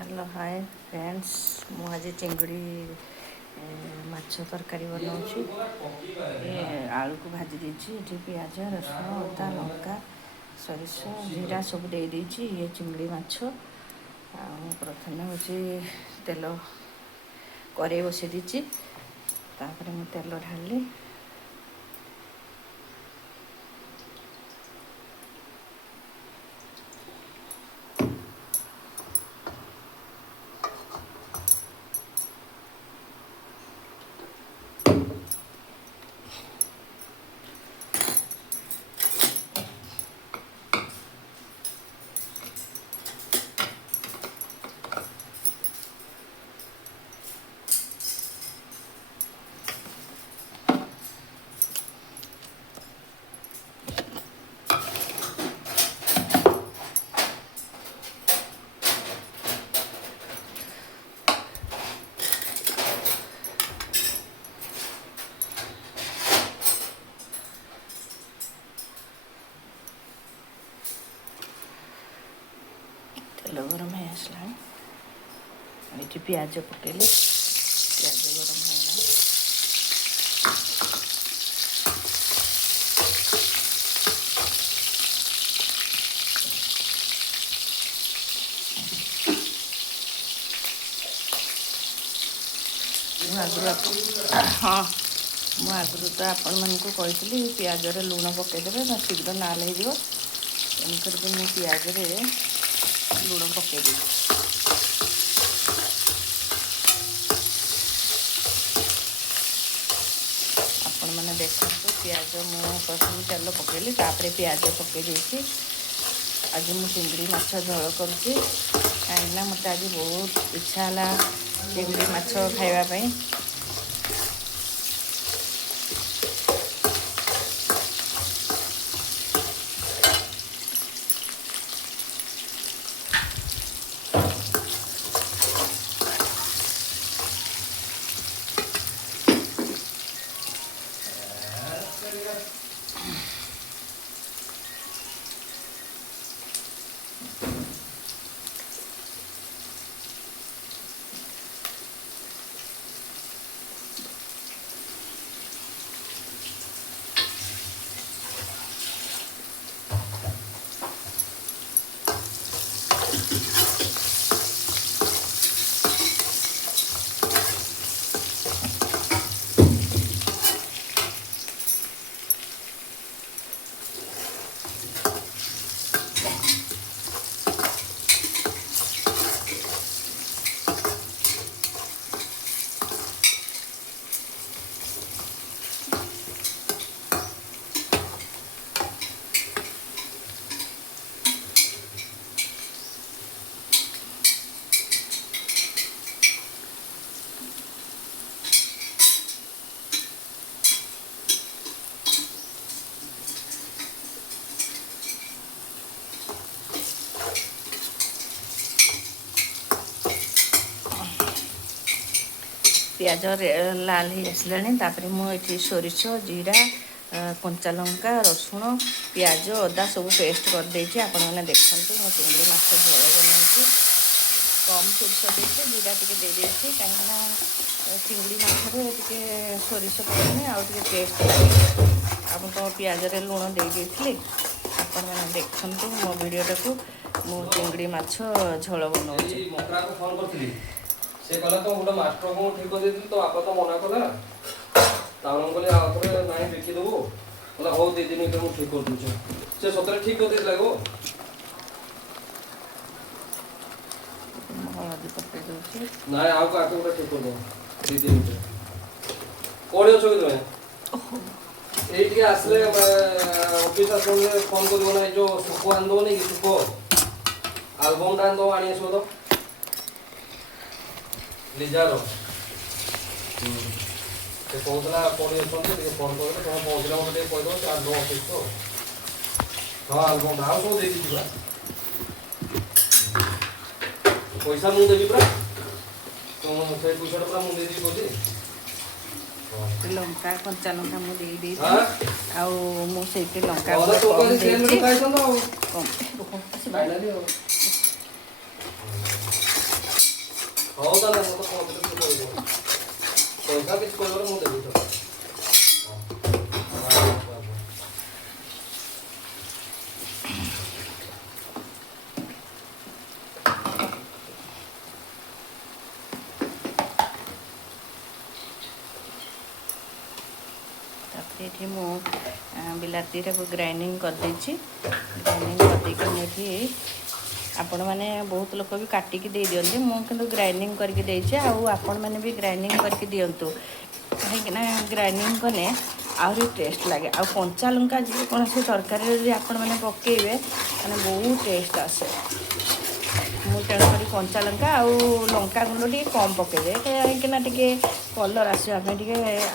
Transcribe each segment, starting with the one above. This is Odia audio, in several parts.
हेलो हाय फ्रेंड्स मुझे चिंगड़ी माछ तरकारी बनाऊँगी। आलू को भाजी देती प्याज रसुण अदा लंका सरिष जीरा सब दे देती ये चिंगड़ी माछ। प्रथम हूँ तेल कड़े बसई देती मु तेल ढाली तेल गरम हो आसला ये प्याज पकेली प्याज गरम होगा हाँ मुझे तो आपण मानक कही पियाज लुण पकईदे शीघ्र नाल हो तेणुकर मुझे पियाज लुण पकईदी आपण मैंने देखो पियाज मुझे तेल पकईली पियाज पकई देती आज मु चिंगड़ी माछ झोल करुँची कहीं मत आज बहुत इच्छा है चिंगड़ी माछ खावाई। प्याज लाल हो आसला मुझे सोरिष जीरा कंचा लंका रसुण प्याज अदा सब पेस्ट कर देती आपण मैंने देखते मो चिंगड़ी माछ झोल बनाई कम सोरिष देती जीरा टी दे देती कहीं चिंगड़ी माछ टे सोरिष पड़े आउे टेस्ट लगे आप तो प्याज लुण दे देती आपण मैंने देखते मो वीडियोटा को मु चिंगड़ी माछ झोल बनाऊँगी। से कहला तो गोटे मास्टर को ठीक कर देती तो बापा तो मना कला तावन कहले आउथरे नाही देखि देबो कहला हो दे दिन के मु ठीक कर दूछ से सतरे ठीक कर दे लागो हल्दी पके दोछि नाही आउ का गोटे ठीक कर दो दे दिन के कोड़े छ कि तुमे एई के आसले ऑफिस आसले फोन कर दो ना जो सुको आन दो नहीं कि सुको एल्बम डान दो आनी सो दो लिजारो से कहला कोनी अछन के फोन करले तुम पहुंचला मते कह दो चार दो ऑफिस तो हां एल्बम हाउ तो दे दीजिबा पैसा मु देबी प्रा तो से पैसा प्रा मु दे दी कोजी लंका कंचा लंका मु दे दी आउ मु सेते लंका कम देछि कम ହଉ ତାହେଲେ ମୁଁ ତ ପଇସା କିଛି କହିଦେବି। ପଇସା କିଛି କହିବାର ମୁଁ ଦେବି ତ। ତାପରେ ଏଠି ମୁଁ ବିଲାତିଟାକୁ ଗ୍ରାଇଣ୍ଡିଙ୍ଗ କରିଦେଇଛି। ଗ୍ରାଇଣ୍ଡିଙ୍ଗ କରିଦେଇକି ମୁଁ ଏଠି ଆପଣମାନେ ବହୁତ ଲୋକ ବି କାଟିକି ଦେଇ ଦିଅନ୍ତି, ମୁଁ କିନ୍ତୁ ଗ୍ରାଇଣ୍ଡିଙ୍ଗ କରିକି ଦେଇଛି। ଆଉ ଆପଣମାନେ ବି ଗ୍ରାଇଣ୍ଡିଙ୍ଗ କରିକି ଦିଅନ୍ତୁ, କାହିଁକିନା ଗ୍ରାଇଣ୍ଡିଙ୍ଗ କଲେ ଆହୁରି ଟେଷ୍ଟ ଲାଗେ। ଆଉ କଞ୍ଚା ଲଙ୍କା ଯେକୌଣସି ତରକାରୀରେ ଯଦି ଆପଣମାନେ ପକାଇବେ ମାନେ ବହୁତ ଟେଷ୍ଟ ଆସେ। ମୁଁ ତେଣୁକରି କଞ୍ଚା ଲଙ୍କା ଆଉ ଲଙ୍କାଗୁଣ୍ଡ ଟିକେ କମ୍ ପକାଇବେ, କାହିଁକିନା ଟିକେ କଲର୍ ଆସିବା ପାଇଁ,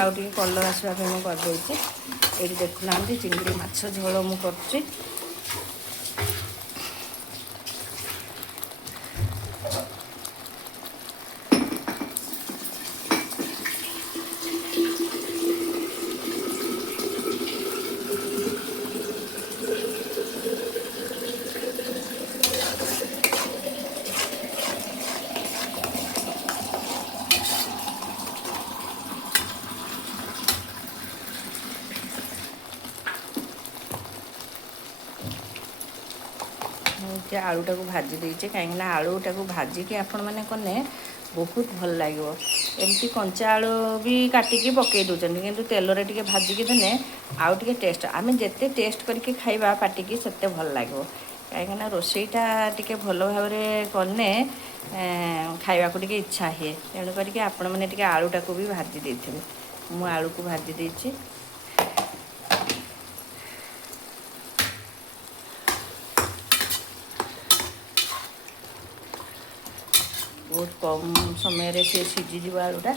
ଆଉ ଟିକେ କଲର୍ ଆସିବା ପାଇଁ ମୁଁ କରିଦେଉଛି। ଏଇଠି ଦେଖୁନାହାନ୍ତି ଚିଙ୍ଗୁଡ଼ି ମାଛ ଝୋଳ ମୁଁ କରୁଛି। ମୁଁ ଏଠି ଆଳୁଟାକୁ ଭାଜି ଦେଇଛି, କାହିଁକିନା ଆଳୁଟାକୁ ଭାଜିକି ଆପଣମାନେ କଲେ ବହୁତ ଭଲ ଲାଗିବ। ଏମିତି କଞ୍ଚା ଆଳୁ ବି କାଟିକି ପକାଇ ଦେଉଛନ୍ତି, କିନ୍ତୁ ତେଲରେ ଟିକେ ଭାଜିକି ଦେଲେ ଆଉ ଟିକେ ଟେଷ୍ଟ। ଆମେ ଯେତେ ଟେଷ୍ଟ କରିକି ଖାଇବା ପାଟିକି ସେତେ ଭଲ ଲାଗିବ। କାହିଁକିନା ରୋଷେଇଟା ଟିକେ ଭଲ ଭାବରେ କଲେ ଖାଇବାକୁ ଟିକେ ଇଚ୍ଛା ହୁଏ। ତେଣୁ କରିକି ଆପଣମାନେ ଟିକେ ଆଳୁଟାକୁ ବି ଭାଜି ଦେଇଥିବେ। ମୁଁ ଆଳୁକୁ ଭାଜି ଦେଇଛି। ବହୁତ କମ୍ ସମୟରେ ସେ ସିଝିଯିବ ଆଳୁଟା।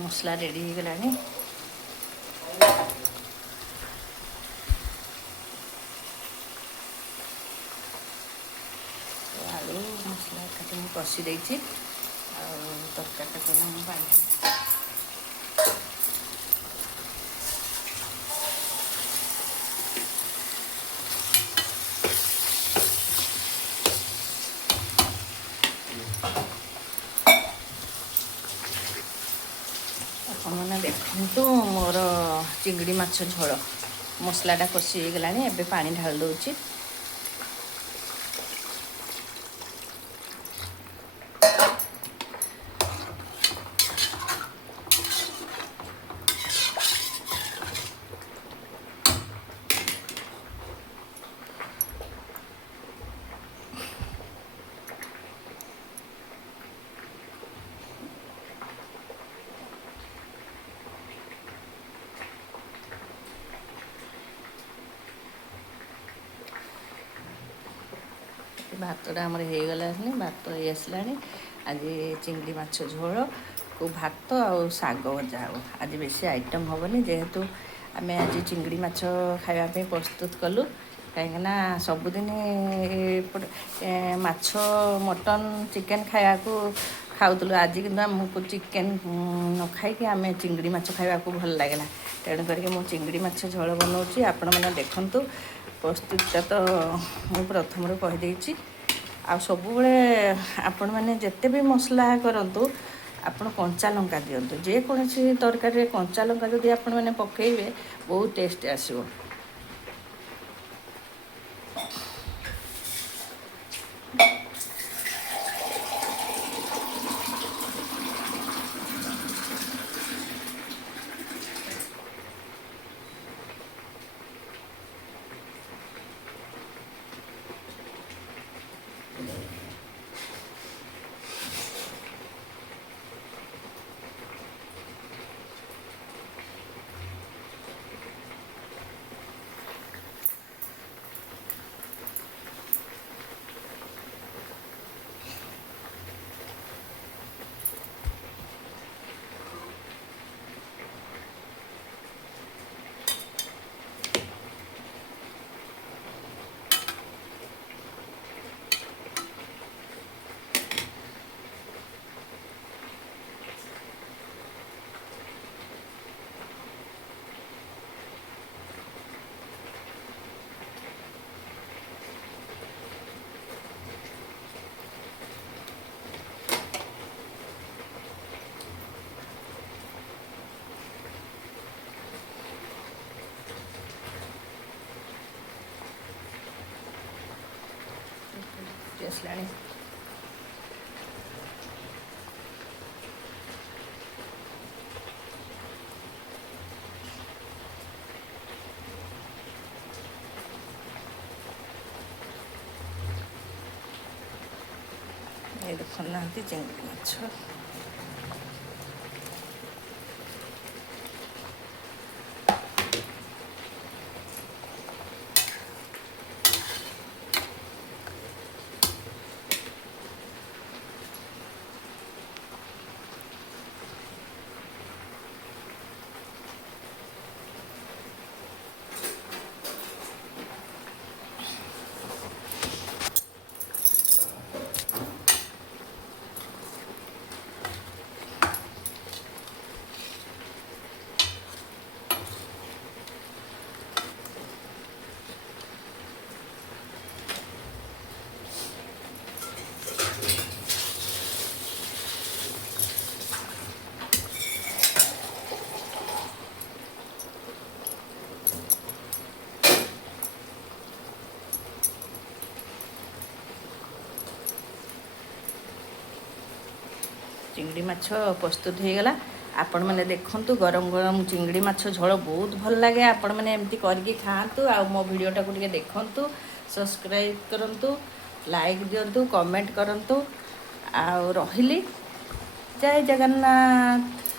ମସଲା ରେଡ଼ି ହେଇଗଲାଣି। ଆଳୁ ମସଲା ଏକାଠି ମୁଁ କଷି ଦେଇଛି। ଆଉ ତରକାରୀଟା କଲେ ମୁଁ ପାଣି ଆପଣମାନେ ଦେଖନ୍ତୁ ମୋର ଚିଙ୍ଗୁଡ଼ି ମାଛ ଝୋଳ ମସଲାଟା କଷି ହେଇଗଲାଣି। ଏବେ ପାଣି ଢାଳି ଦେଉଛି। ଭାତଟା ଆମର ହେଇଗଲାଣି, ଭାତ ହେଇ ଆସିଲାଣି। ଆଜି ଚିଙ୍ଗୁଡ଼ି ମାଛ ଝୋଳକୁ ଭାତ ଆଉ ଶାଗ ଭଜା ହେବ। ଆଜି ବେଶୀ ଆଇଟମ୍ ହେବନି, ଯେହେତୁ ଆମେ ଆଜି ଚିଙ୍ଗୁଡ଼ି ମାଛ ଖାଇବା ପାଇଁ ପ୍ରସ୍ତୁତ କଲୁ। କାହିଁକିନା ସବୁଦିନ ମାଛ ମଟନ୍ ଚିକେନ୍ ଖାଇବାକୁ ଖାଉଥିଲୁ। ଆଜି କିନ୍ତୁ ଆମକୁ ଚିକେନ୍ ନ ଖାଇକି ଆମେ ଚିଙ୍ଗିଡ଼ି ମାଛ ଖାଇବାକୁ ଭଲ ଲାଗିଲା। ତେଣୁ କରିକି ମୁଁ ଚିଙ୍ଗିଡ଼ି ମାଛ ଝୋଳ ବନାଉଛି। ଆପଣମାନେ ଦେଖନ୍ତୁ। ପ୍ରସ୍ତୁତିଟା ତ ମୁଁ ପ୍ରଥମରୁ କହିଦେଇଛି। ଆଉ ସବୁବେଳେ ଆପଣମାନେ ଯେତେ ବି ମସଲା କରନ୍ତୁ ଆପଣ କଞ୍ଚା ଲଙ୍କା ଦିଅନ୍ତୁ। ଯେକୌଣସି ତରକାରୀରେ କଞ୍ଚା ଲଙ୍କା ଯଦି ଆପଣମାନେ ପକାଇବେ ବହୁତ ଟେଷ୍ଟ ଆସିବ। ଆସିଲାଣି। এই ଦେଖୁନାହାନ୍ତି ଚିଙ୍ଗିଡ଼ି ମାଛ। ଚିଙ୍ଗିଡ଼ି ମାଛ ପ୍ରସ୍ତୁତ ହେଇଗଲା। ଆପଣମାନେ ଦେଖନ୍ତୁ ଗରମ ଗରମ ଚିଙ୍ଗିଡ଼ି ମାଛ ଝୋଳ ବହୁତ ଭଲ ଲାଗେ। ଆପଣମାନେ ଏମିତି କରିକି ଖାଆନ୍ତୁ। ଆଉ ମୋ ଭିଡ଼ିଓଟାକୁ ଟିକେ ଦେଖନ୍ତୁ, ସବସ୍କ୍ରାଇବ୍ କରନ୍ତୁ, ଲାଇକ୍ ଦିଅନ୍ତୁ, କମେଣ୍ଟ କରନ୍ତୁ। ଆଉ ରହିଲି। ଜୟ ଜଗନ୍ନାଥ।